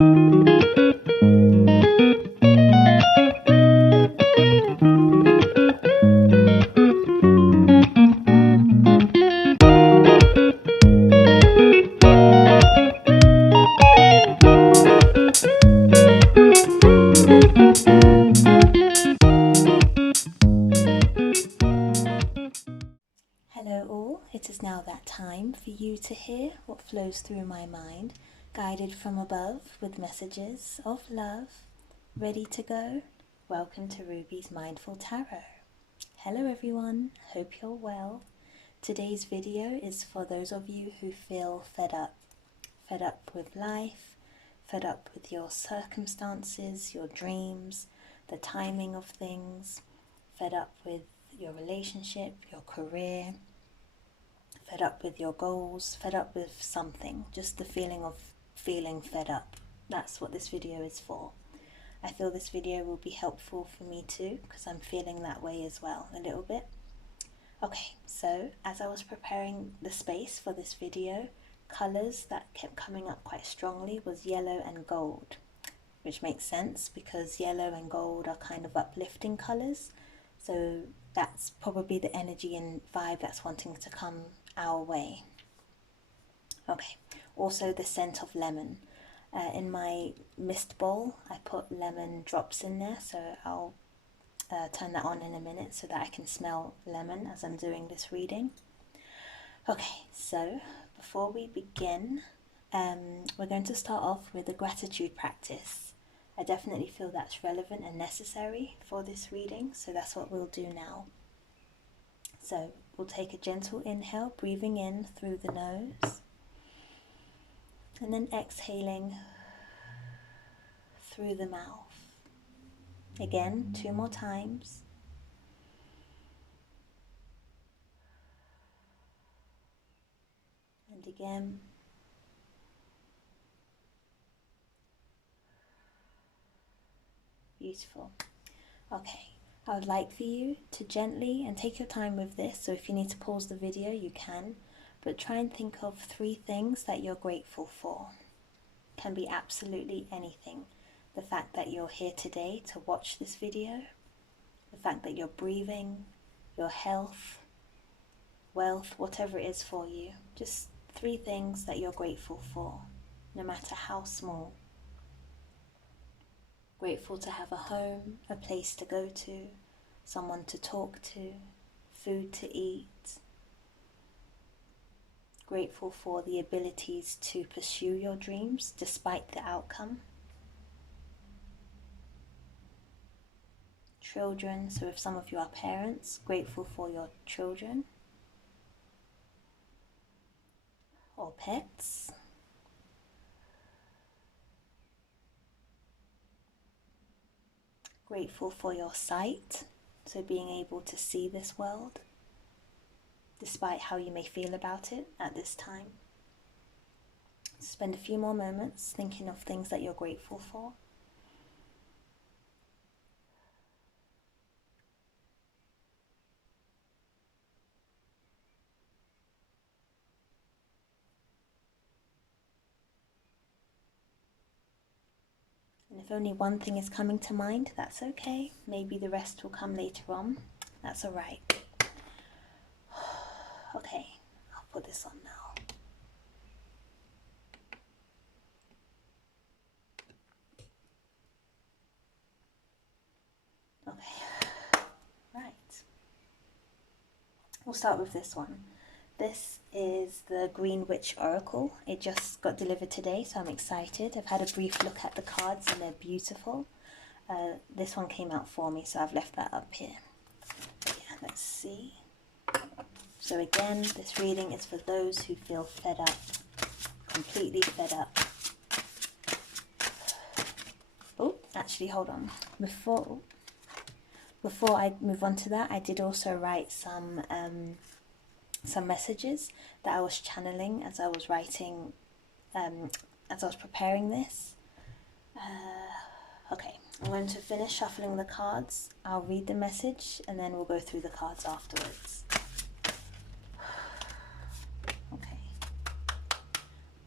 Hello all, it is now that time for you to hear what flows through my mind, guided from above with messages of love. Ready to go? Welcome to Ruby's Mindful Tarot. Hello everyone, hope you're well. Today's video is for those of you who feel fed up. Fed up with life, fed up with your circumstances, your dreams, the timing of things, fed up with your relationship, your career, fed up with your goals, fed up with something, just the feeling of feeling fed up. That's what this video is for. I feel this video will be helpful for me too, because I'm feeling that way as well, a little bit. Okay, so as I was preparing the space for this video, colours that kept coming up quite strongly was yellow and gold, which makes sense because yellow and gold are kind of uplifting colours. So that's probably the energy and vibe that's wanting to come our way. Okay, also the scent of lemon. In my mist bowl, I put lemon drops in there, so I'll turn that on in a minute so that I can smell lemon as I'm doing this reading. Okay, so before we begin, we're going to start off with a gratitude practice. I definitely feel that's relevant and necessary for this reading, so that's what we'll do now. So we'll take a gentle inhale, breathing in through the nose, and then exhaling through the mouth. Again, 2 more times. And again. Beautiful. Okay, I would like for you to gently, and take your time with this, so if you need to pause the video you can, but try and think of 3 things that you're grateful for. Can be absolutely anything. The fact that you're here today to watch this video, the fact that you're breathing, your health, wealth, whatever it is for you. Just 3 things that you're grateful for, no matter how small. Grateful to have a home, a place to go to, someone to talk to, food to eat. Grateful for the abilities to pursue your dreams despite the outcome. Children, so if some of you are parents, grateful for your children. Or pets. Grateful for your sight, so being able to see this world, despite how you may feel about it at this time. Spend a few more moments thinking of things that you're grateful for. And if only one thing is coming to mind, that's okay. Maybe the rest will come later on. That's alright. Okay, I'll put this on now. Okay, right. We'll start with this one. This is the Green Witch Oracle. It just got delivered today, so I'm excited. I've had a brief look at the cards and they're beautiful. This one came out for me, so I've left that up here. Yeah, let's see. So again, this reading is for those who feel fed up, completely fed up. Oh, actually, hold on. Before I move on to that, I did also write some messages that I was channeling as I was writing, as I was preparing this. Okay, I'm going to finish shuffling the cards. I'll read the message and then we'll go through the cards afterwards. Okay.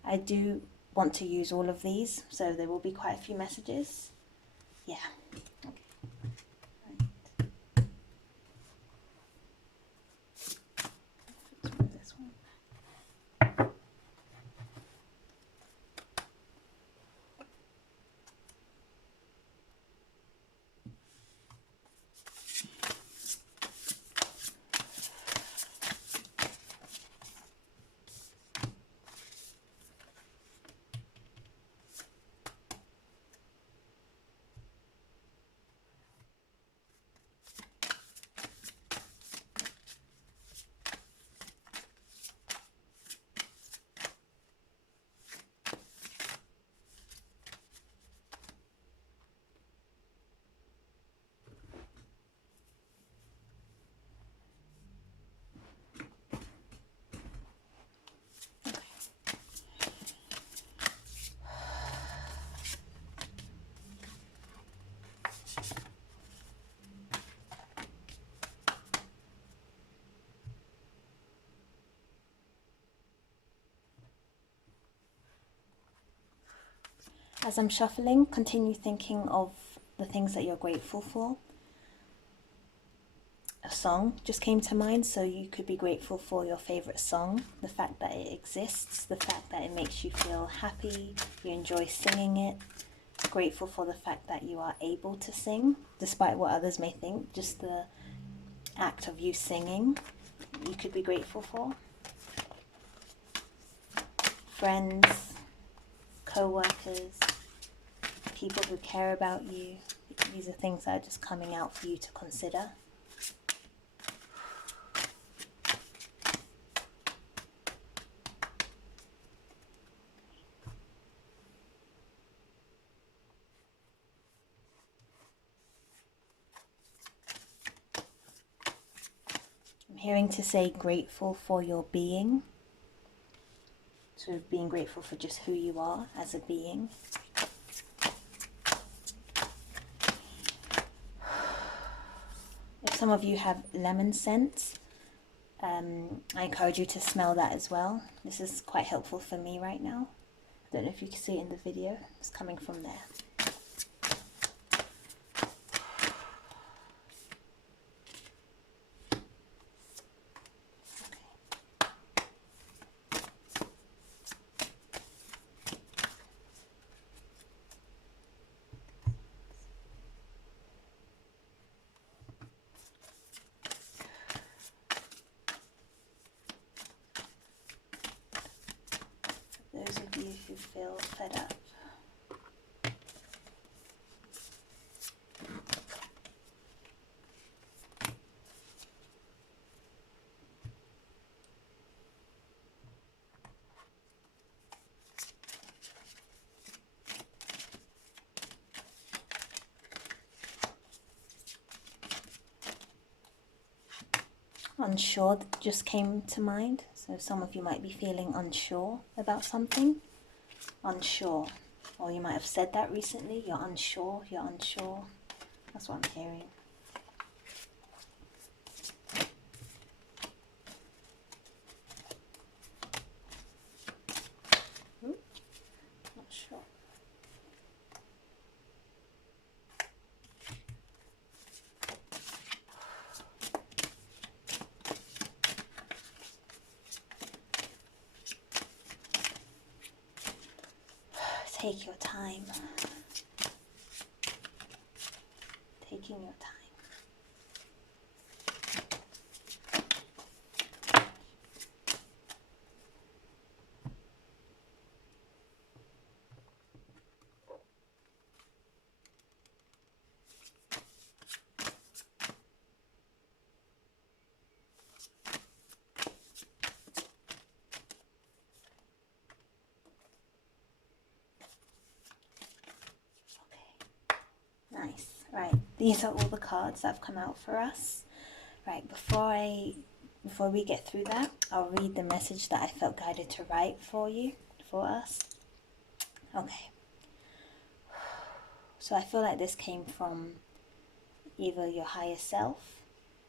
I do want to use all of these, so there will be quite a few messages. Yeah. Okay. Right. Let's move this one. As I'm shuffling, continue thinking of the things that you're grateful for. A song just came to mind, so you could be grateful for your favorite song, the fact that it exists, the fact that it makes you feel happy, you enjoy singing it. Grateful for the fact that you are able to sing, despite what others may think. Just the act of you singing, you could be grateful for. Friends, co-workers, people who care about you. These are things that are just coming out for you to consider. I'm hearing to say grateful for your being. So being grateful for just who you are as a being. If some of you have lemon scent, I encourage you to smell that as well. This is quite helpful for me right now. I don't know if you can see it in the video. It's coming from there. Those of you who feel fed up. Unsure just came to mind, so some of you might be feeling unsure about something. Unsure, or you might have said that recently. You're unsure, you're unsure. That's what I'm hearing. Not sure. Take your time. Taking your time. Nice. Right, these are all the cards that have come out for us. Right, before we get through that, I'll read the message that I felt guided to write for you, for us. Okay. So I feel like this came from either your higher self,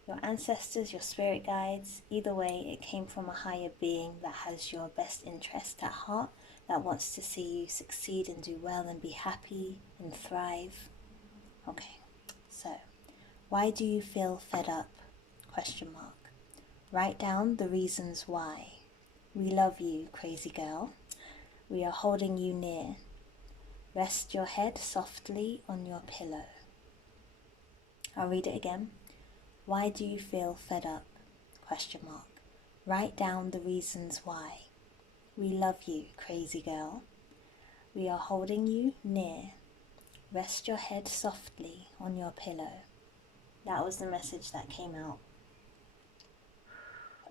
your ancestors, your spirit guides. Either way, it came from a higher being that has your best interest at heart, that wants to see you succeed and do well and be happy and thrive. Okay, so why do you feel fed up? Question mark. Write down the reasons why. We love you, crazy girl. We are holding you near. Rest your head softly on your pillow. I'll read it again. Why do you feel fed up? Question mark. Write down the reasons why. We love you, crazy girl. We are holding you near. Rest your head softly on your pillow. That was the message that came out.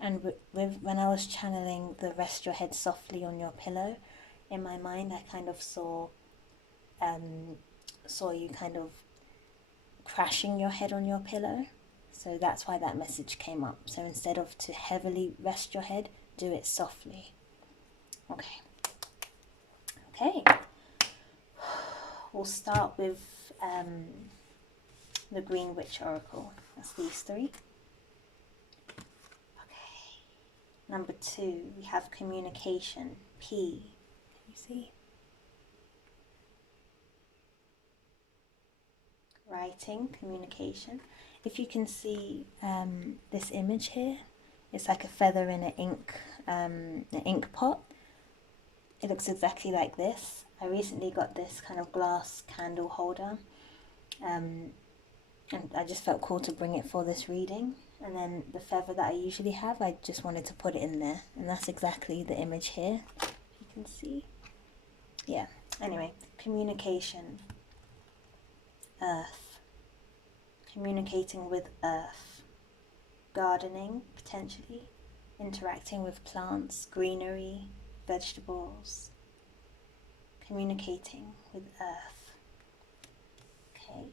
And when I was channeling the rest your head softly on your pillow, in my mind I kind of saw you kind of crashing your head on your pillow. So that's why that message came up. So instead of to heavily rest your head, do it softly. Okay. We'll start with the Green Witch Oracle. That's these three. Okay. Number 2, we have communication. P. Can you see? Writing, communication. If you can see this image here, it's like a feather in an ink pot. It looks exactly like this. I recently got this kind of glass candle holder, and I just felt cool to bring it for this reading. And then the feather that I usually have, I just wanted to put it in there, and that's exactly the image here, if you can see. Yeah, anyway, communication. Earth. Communicating with earth. Gardening, potentially. Interacting with plants, greenery, vegetables. Communicating with earth. Okay.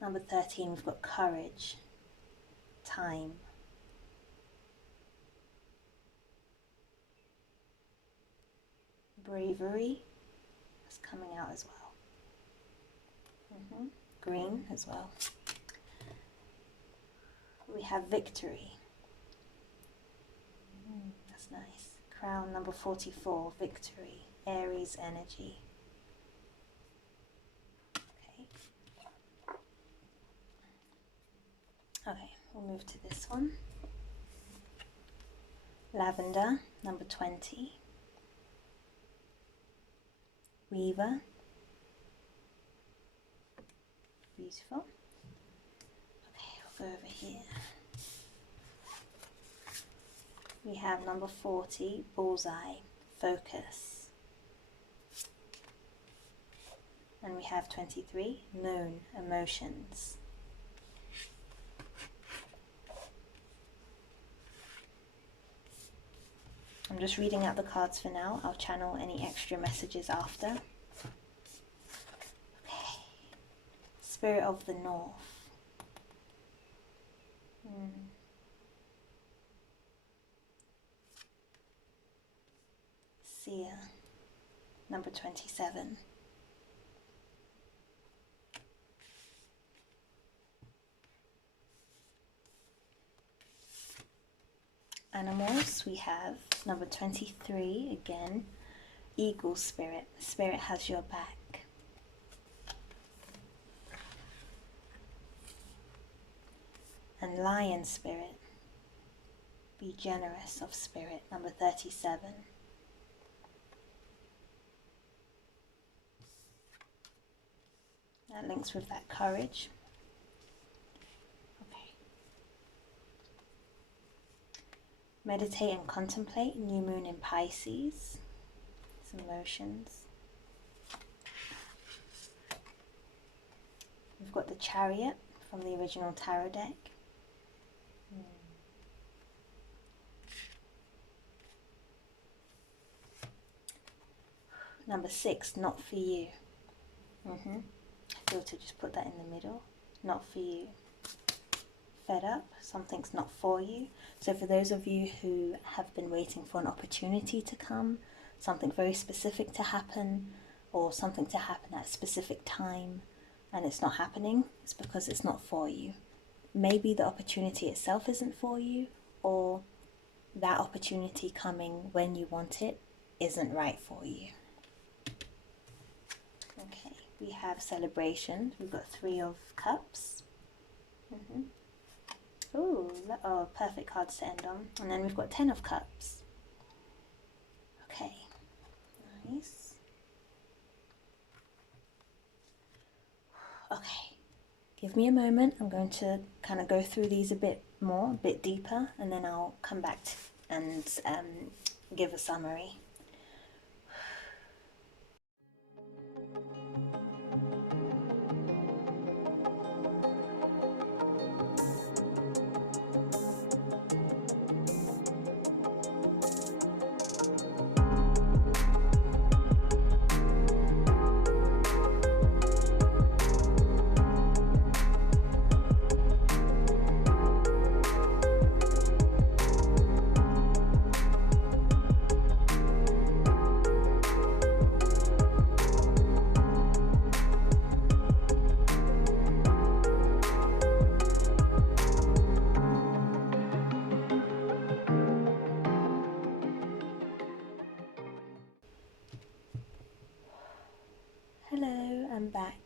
Number 13, we've got courage, time. Bravery, that's coming out as well. Green as well. We have victory. That's nice. Crown number 44, victory, Aries energy. Okay, we'll move to this one. Lavender, number 20. Weaver. Beautiful. Okay, we'll go over here. We have number 40, bullseye, focus. And we have 23, moon, emotions. I'm just reading out the cards for now. I'll channel any extra messages after. Okay. Spirit of the North. Seer. Number 27. Animals, we have number 23 again, eagle spirit. Spirit has your back. And lion spirit, be generous of spirit. Number 37. That links with that courage. Meditate and contemplate, new moon in Pisces, some emotions. We've got the Chariot from the original tarot deck. Number 6, not for you. I feel to just put that in the middle, not for you. Fed up, something's not for you. So for those of you who have been waiting for an opportunity to come, something very specific to happen, or something to happen at a specific time, and it's not happening, it's because it's not for you. Maybe the opportunity itself isn't for you, or that opportunity coming when you want it isn't right for you. Okay, we have celebration. We've got 3 of Cups. Ooh, oh, perfect cards to end on. And then we've got 10 of Cups. Okay, nice. Okay, give me a moment. I'm going to kind of go through these a bit more, a bit deeper, and then I'll come back and give a summary. Hello, I'm back.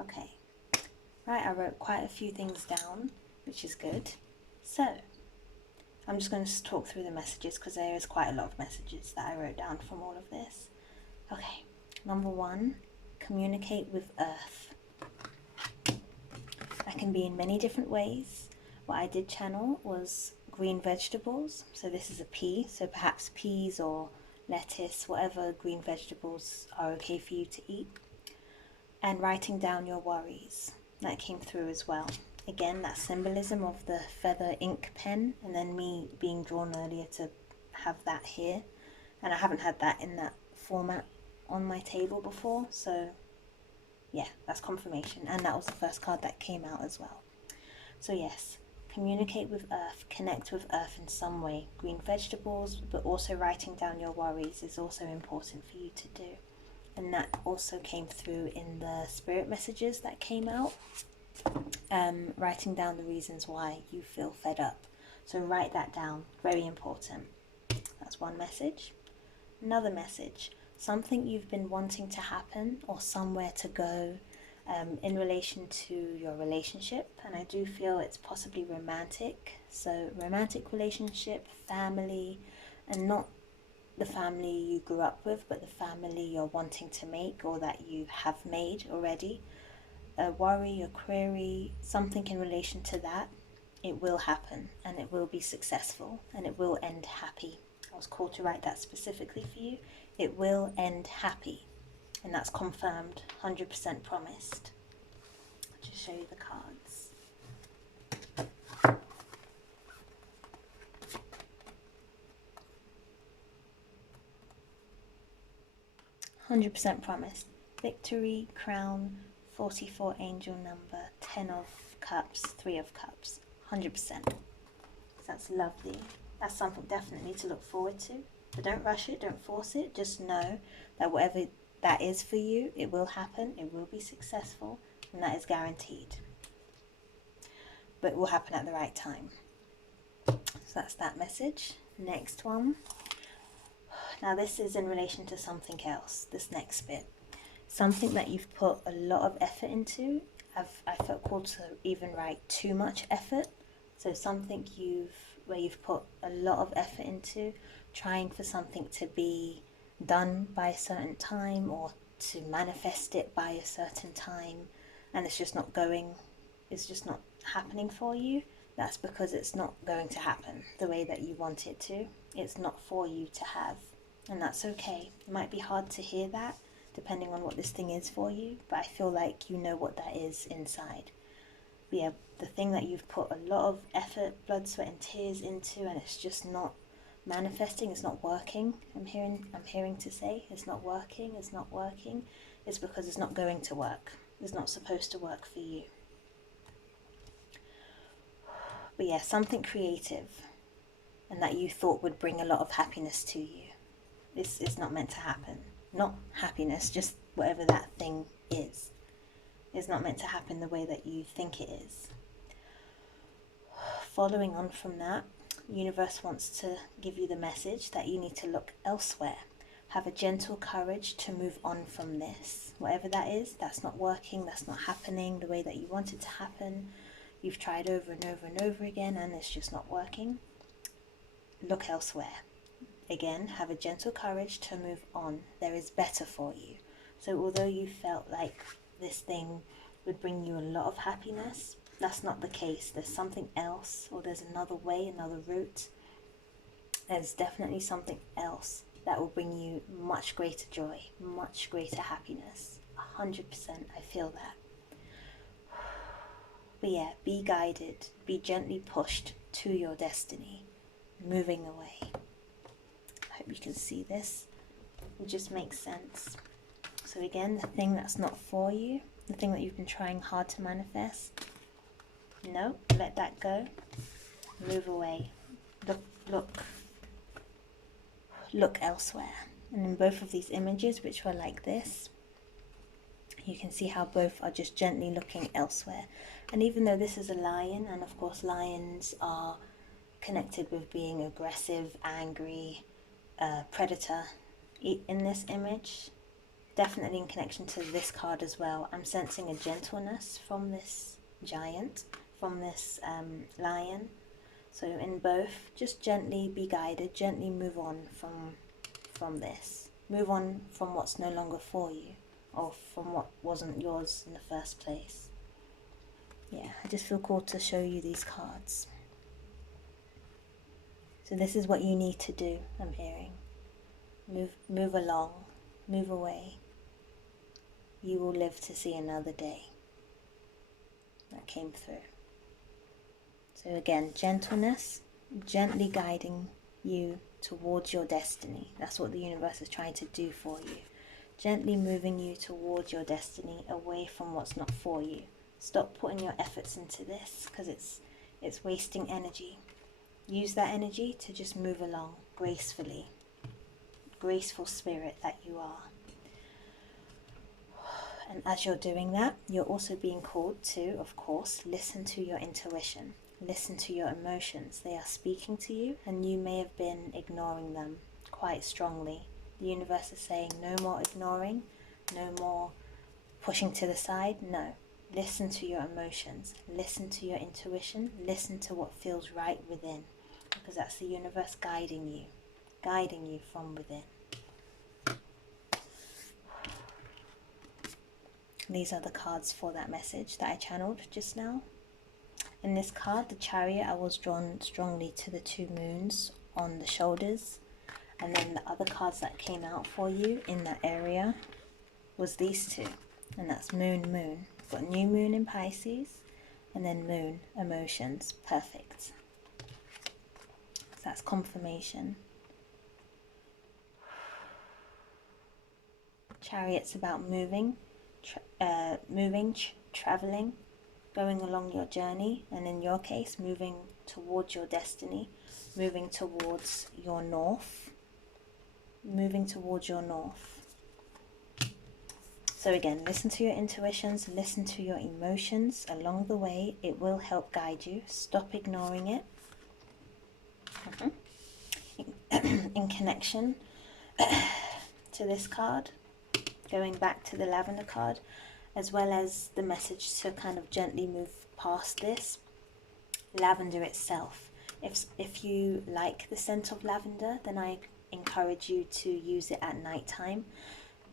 Okay, right, I wrote quite a few things down, which is good. So, I'm just going to talk through the messages because there is quite a lot of messages that I wrote down from all of this. Okay, number 1, communicate with Earth. That can be in many different ways. What I did channel was green vegetables. So this is a pea, so perhaps peas or lettuce, whatever green vegetables are okay for you to eat. And writing down your worries. That came through as well. Again, that symbolism of the feather ink pen, and then me being drawn earlier to have that here. And I haven't had that in that format on my table before, so yeah, that's confirmation. And that was the first card that came out as well. So yes, communicate with Earth, connect with Earth in some way. Green vegetables, but also writing down your worries is also important for you to do. And that also came through in the spirit messages that came out. Writing down the reasons why you feel fed up. So write that down, very important. That's one message. Another message, something you've been wanting to happen or somewhere to go in relation to your relationship. And I do feel it's possibly romantic. So romantic relationship, family, and not the family you grew up with, but the family you're wanting to make or that you have made already. A worry, a query, something in relation to that, it will happen and it will be successful and it will end happy. I was called to write that specifically for you. It will end happy, and that's confirmed, 100% promised. I'll just show you the cards. 100% promised. Victory, crown, 44 angel number, 10 of cups, 3 of cups. 100%. That's lovely. That's something definitely to look forward to. But don't rush it, don't force it. Just know that whatever that is for you, it will happen, it will be successful, and that is guaranteed. But it will happen at the right time. So that's that message. Next one. Now this is in relation to something else, this next bit. Something that you've put a lot of effort into. I felt called to even write too much effort. So something where you've put a lot of effort into, trying for something to be done by a certain time or to manifest it by a certain time, and it's just not happening for you. That's because it's not going to happen the way that you want it to. It's not for you to have, and that's okay. It might be hard to hear that depending on what this thing is for you, but I feel like you know what that is inside. But yeah, the thing that you've put a lot of effort, blood, sweat and tears into, and it's just not manifesting, it's not working. I'm hearing to say it's not working, it's because it's not going to work. It's not supposed to work for you. But yeah, something creative and that you thought would bring a lot of happiness to you. This is not meant to happen. Not happiness, just whatever that thing is. It's not meant to happen the way that you think it is. Following on from that, universe wants to give you the message that you need to look elsewhere. Have a gentle courage to move on from this. Whatever that is, that's not working, that's not happening the way that you want it to happen. You've tried over and over and over again and it's just not working. Look elsewhere. Again, have a gentle courage to move on. There is better for you. So although you felt like this thing would bring you a lot of happiness, that's not the case. There's something else, or there's another way, another route. There's definitely something else that will bring you much greater joy, much greater happiness. 100%, I feel that. But yeah, be guided, be gently pushed to your destiny, moving away. I hope you can see this. It just makes sense. So again, the thing that's not for you, the thing that you've been trying hard to manifest, no, let that go. Move away. Look elsewhere. And in both of these images, which were like this, you can see how both are just gently looking elsewhere. And even though this is a lion, and of course lions are connected with being aggressive, angry, predator in this image, definitely in connection to this card as well, I'm sensing a gentleness from this giant, from this lion. So in both, just gently be guided, gently move on from this. Move on from what's no longer for you, or from what wasn't yours in the first place. Yeah, I just feel called to show you these cards. So this is what you need to do, I'm hearing. Move along, move away. You will live to see another day. That came through. So again, gentleness, gently guiding you towards your destiny. That's what the universe is trying to do for you. Gently moving you towards your destiny, away from what's not for you. Stop putting your efforts into this, because it's wasting energy. Use that energy to just move along gracefully. Graceful spirit that you are. And as you're doing that, you're also being called to, of course, listen to your intuition. Listen to your emotions. They are speaking to you, and you may have been ignoring them quite strongly. The universe is saying no more ignoring, no more pushing to the side. No. Listen to your emotions. Listen to your intuition. Listen to what feels right within, because that's the universe guiding you from within. These are the cards for that message that I channeled just now. In this card, the Chariot, I was drawn strongly to the two moons on the shoulders. And then the other cards that came out for you in that area was these two. And that's Moon, Moon. You've got New Moon in Pisces, and then Moon, Emotions. Perfect. So that's confirmation. Chariot's about moving, traveling, going along your journey, and in your case, moving towards your destiny, moving towards your north, So again, listen to your intuitions, listen to your emotions along the way. It will help guide you. Stop ignoring it. In connection to this card, going back to the lavender card, as well as the message to kind of gently move past this, lavender itself. If you like the scent of lavender, then I encourage you to use it at night time.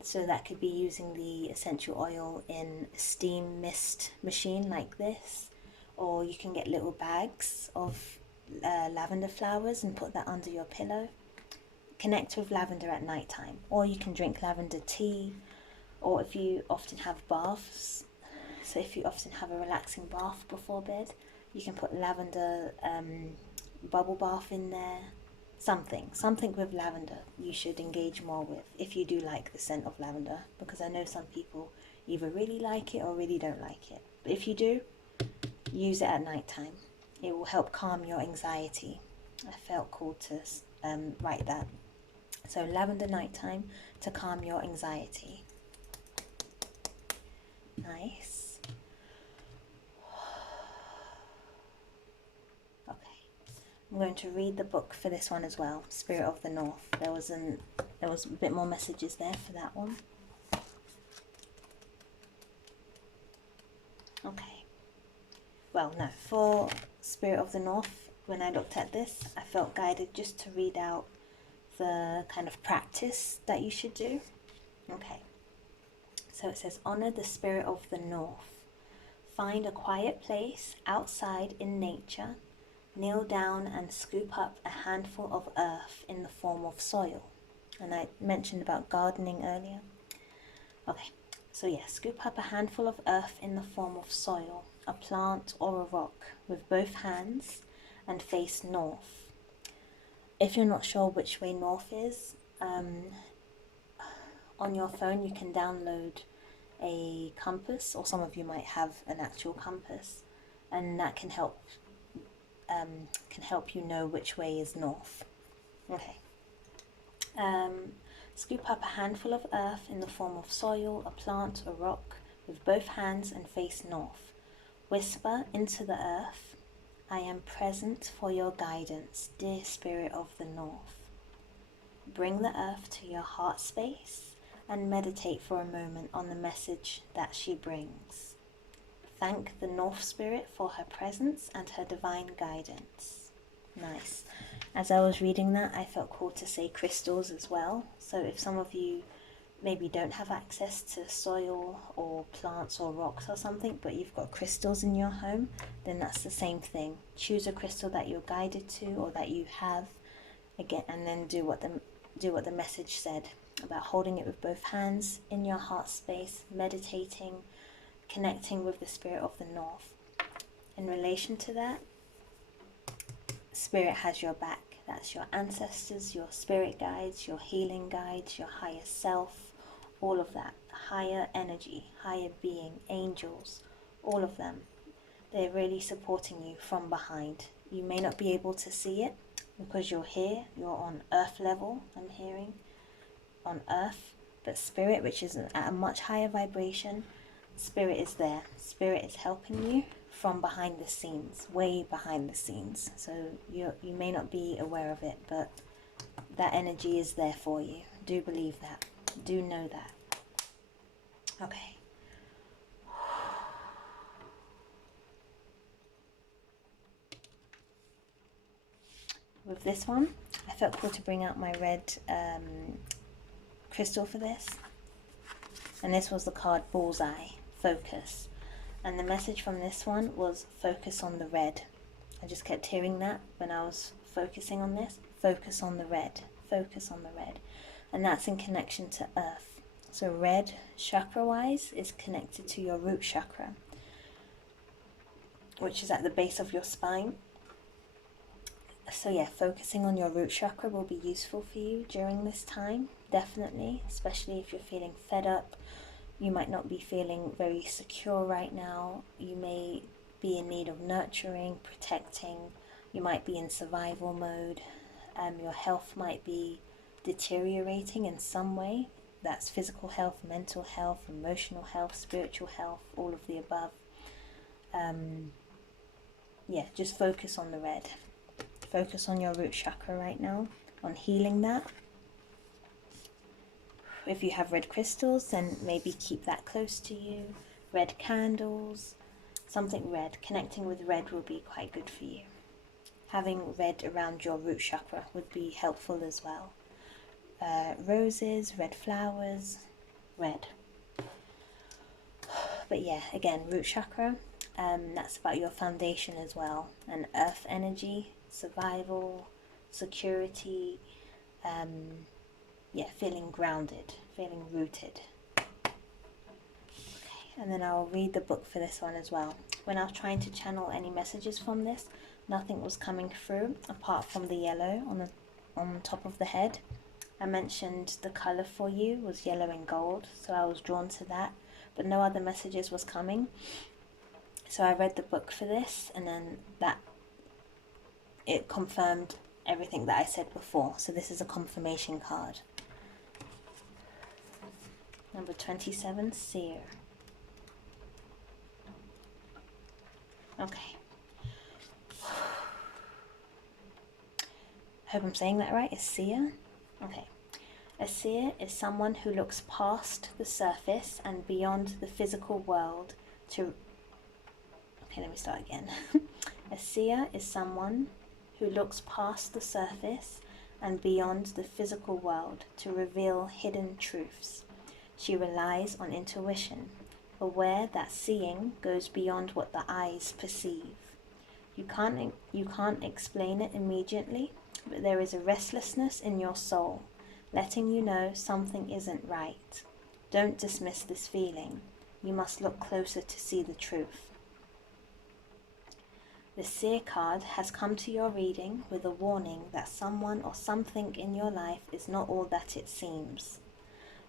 So that could be using the essential oil in a steam mist machine like this, or you can get little bags of lavender flowers and put that under your pillow. Connect with lavender at night time, or you can drink lavender tea, or if you often have baths, so if you often have a relaxing bath before bed, you can put lavender bubble bath in there. Something with lavender you should engage more with if you do like the scent of lavender, because I know some people either really like it or really don't like it. But if you do, use it at night time. It will help calm your anxiety. I felt called to write that. So lavender nighttime to calm your anxiety. Nice. Okay. I'm going to read the book for this one as well, Spirit of the North. There was a bit more messages there for that one. Okay. Well, no, for Spirit of the North, when I looked at this, I felt guided just to read out the kind of practice that you should do. Okay. So it says, honor the Spirit of the North. Find a quiet place outside in nature. Kneel down and scoop up a handful of earth in the form of soil. And I mentioned about gardening earlier. Okay, so yeah, scoop up a handful of earth in the form of soil, a plant or a rock, with both hands and face north. If you're not sure which way north is, on your phone you can download a compass, or some of you might have an actual compass, and that can help you know which way is north. Okay. Scoop up a handful of earth in the form of soil, a plant, a rock, with both hands and face north. Whisper into the earth, I am present for your guidance, dear Spirit of the North. Bring the earth to your heart space and meditate for a moment on the message that she brings. Thank the North Spirit for her presence and her divine guidance. Nice. As I was reading that, I felt called to say crystals as well. So if some of you maybe don't have access to soil or plants or rocks or something, but you've got crystals in your home, then that's the same thing. Choose a crystal that you're guided to or that you have, again, and then do what the message said about holding it with both hands in your heart space, meditating, connecting with the Spirit of the North. In relation to that, Spirit has your back. That's your ancestors, your spirit guides, your healing guides, your higher self, all of that. Higher energy, higher being, angels, all of them. They're really supporting you from behind. You may not be able to see it because you're here, you're on earth level, I'm hearing, on earth, but Spirit, which is at a much higher vibration, Spirit is there. Spirit is helping you from behind the scenes, way behind the scenes. So you may not be aware of it, but that energy is there for you. Do believe that. Do know that. Okay. With this one, I felt cool to bring out my red crystal for this. And this was the card Bullseye, Focus. And the message from this one was focus on the red. I just kept hearing that when I was focusing on this. Focus on the red. Focus on the red. And that's in connection to earth. So red, chakra-wise, is connected to your root chakra, which is at the base of your spine. So yeah, focusing on your root chakra will be useful for you during this time, definitely, especially if you're feeling fed up. You might not be feeling very secure right now. You may be in need of nurturing, protecting. You might be in survival mode. Your health might be deteriorating in some way. That's physical health, mental health, emotional health, spiritual health, all of the above. Yeah, just focus on the red. Focus on your root chakra right now, on healing that. If you have red crystals, then maybe keep that close to you. Red candles, something red. Connecting with red will be quite good for you. Having red around your root chakra would be helpful as well. Roses, red flowers, red. But yeah, again, root chakra, that's about your foundation as well. And earth energy, survival, security, yeah, feeling grounded, feeling rooted. Okay, and then I'll read the book for this one as well. When I was trying to channel any messages from this, nothing was coming through apart from the yellow on top of the head. I mentioned the colour for you was yellow and gold, so I was drawn to that, but no other messages was coming. So I read the book for this, and then it confirmed everything that I said before. So this is a confirmation card. Number 27, Seer. Okay. hope I'm saying that right. A seer? Okay. A seer is someone who looks past the surface and beyond the physical world to... Okay, let me start again. A seer is someone who looks past the surface and beyond the physical world to reveal hidden truths. She relies on intuition, aware that seeing goes beyond what the eyes perceive. You can't explain it immediately, but there is a restlessness in your soul, letting you know something isn't right. Don't dismiss this feeling. You must look closer to see the truth. The seer card has come to your reading with a warning that someone or something in your life is not all that it seems.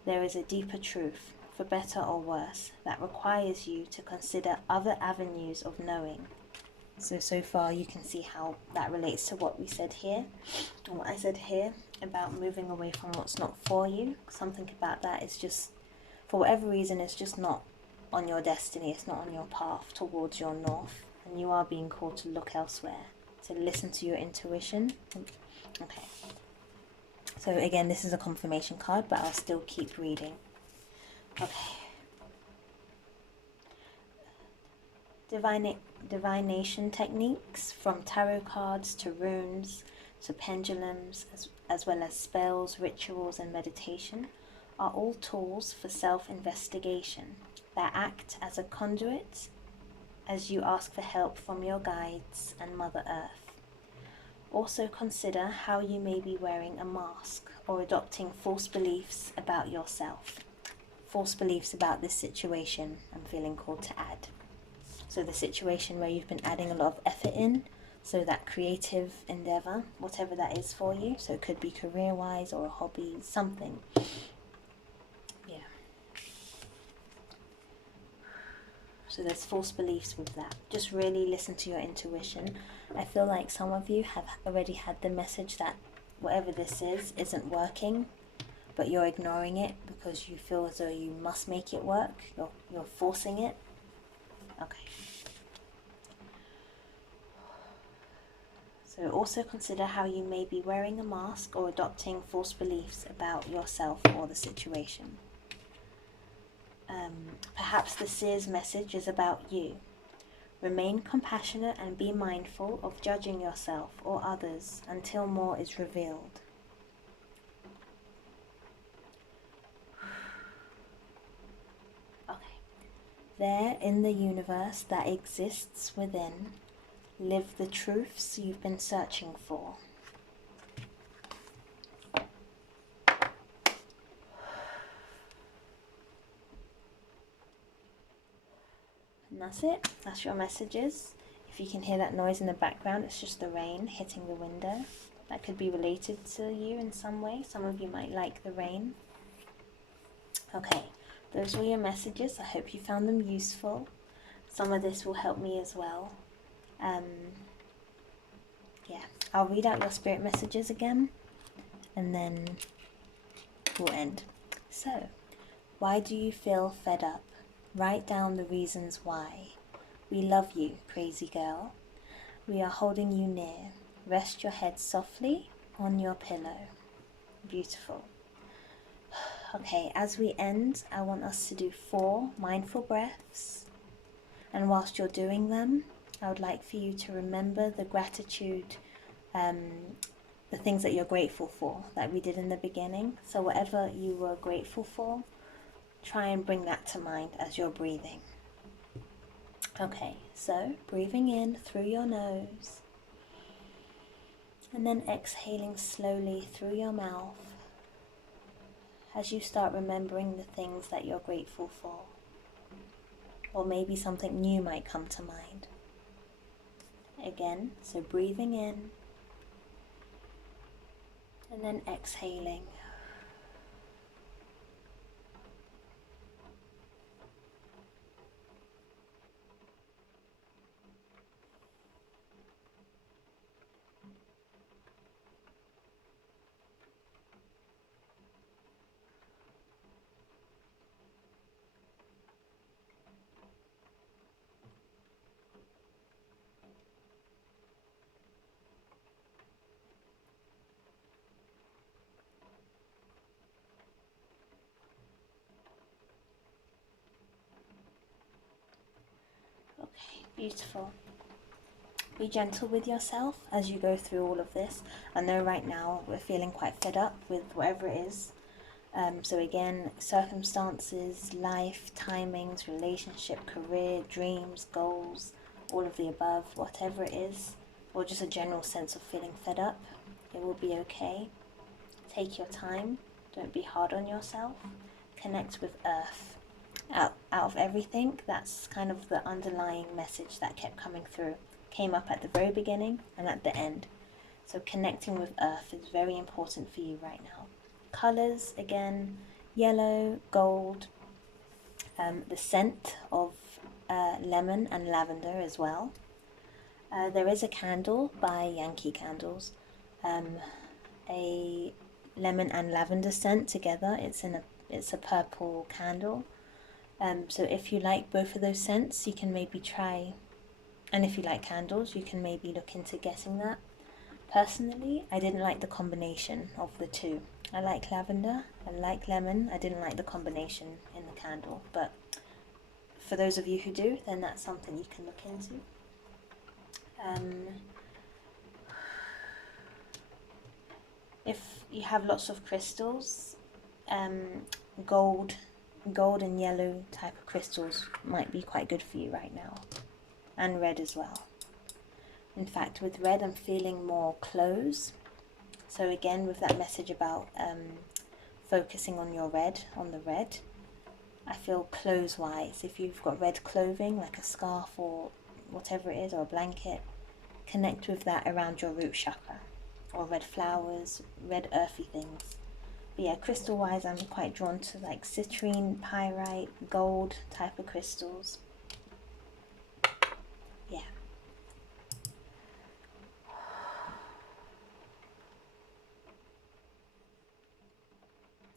There is a deeper truth, for better or worse, that requires you to consider other avenues of knowing. So far you can see how that relates to what we said here, and what I said here about moving away from what's not for you. Something about that is just, for whatever reason, it's just not on your destiny, it's not on your path towards your north, and you are being called to look elsewhere, to listen to your intuition. Okay. So again, this is a confirmation card, but I'll still keep reading. Okay. Divination techniques, from tarot cards to runes to pendulums, as well as spells, rituals, and meditation, are all tools for self-investigation that act as a conduit as you ask for help from your guides and Mother Earth. Also consider how you may be wearing a mask or adopting false beliefs about yourself. False beliefs about this situation I'm feeling called to add. So the situation where you've been adding a lot of effort in, so that creative endeavor, whatever that is for you, so it could be career-wise or a hobby, something. Yeah. So there's false beliefs with that. Just really listen to your intuition. I feel like some of you have already had the message that whatever this is isn't working, but you're ignoring it because you feel as though you must make it work. You're forcing it. Okay. So also consider how you may be wearing a mask or adopting false beliefs about yourself or the situation. Perhaps the seer's message is about you. Remain compassionate and be mindful of judging yourself or others until more is revealed. Okay. There in the universe that exists within, live the truths you've been searching for. And that's it. That's your messages. If you can hear that noise in the background, it's just the rain hitting the window. That could be related to you in some way. Some of you might like the rain. Okay, those were your messages. I hope you found them useful. Some of this will help me as well. Yeah, I'll read out your spirit messages again, and then we'll end. So, why do you feel fed up? Write down the reasons why. We love you, crazy girl. We are holding you near. Rest your head softly on your pillow. Beautiful. Okay, as we end, I want us to do 4 mindful breaths. And whilst you're doing them, I would like for you to remember the gratitude, the things that you're grateful for, like we did in the beginning. So whatever you were grateful for, try and bring that to mind as you're breathing. Okay, so breathing in through your nose, and then exhaling slowly through your mouth as you start remembering the things that you're grateful for. Or maybe something new might come to mind. Again, so breathing in and then exhaling. Beautiful. Be gentle with yourself as you go through all of this. I know right now we're feeling quite fed up with whatever it is. So again, circumstances, life, timings, relationship, career, dreams, goals, all of the above, whatever it is, or just a general sense of feeling fed up, it will be okay. Take your time. Don't be hard on yourself. Connect with Earth. Out of everything, that's kind of the underlying message that kept coming through. Came up at the very beginning and at the end. So connecting with Earth is very important for you right now. Colors, again, yellow, gold, the scent of lemon and lavender as well. There is a candle by Yankee Candles, a lemon and lavender scent together. It's a purple candle. So if you like both of those scents, you can maybe try, and if you like candles, you can maybe look into getting that. Personally, I didn't like the combination of the two. I like lavender, I like lemon, I didn't like the combination in the candle, but for those of you who do, then that's something you can look into. If you have lots of crystals, gold and yellow type of crystals might be quite good for you right now, and red as well. In fact, with red I'm feeling more clothes. So again, with that message about focusing on your red, on the red, I feel clothes wise, if you've got red clothing like a scarf or whatever it is, or a blanket, connect with that around your root chakra. Or red flowers, red earthy things. But yeah, crystal wise I'm quite drawn to like citrine, pyrite, gold type of crystals. Yeah.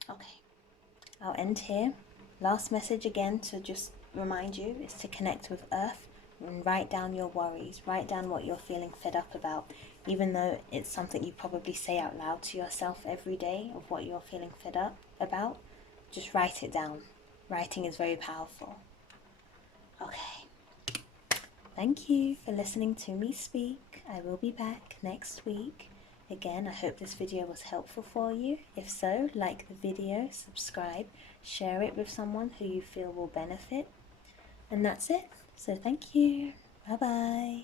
Okay, I'll end here. Last message again to just remind you is to connect with Earth and write down your worries, write down what you're feeling fed up about, even though it's something you probably say out loud to yourself every day of what you're feeling fed up about. Just write it down. Writing is very powerful. Okay. Thank you for listening to me speak. I will be back next week. Again, I hope this video was helpful for you. If so, like the video, subscribe, share it with someone who you feel will benefit. And that's it. So thank you. Bye bye.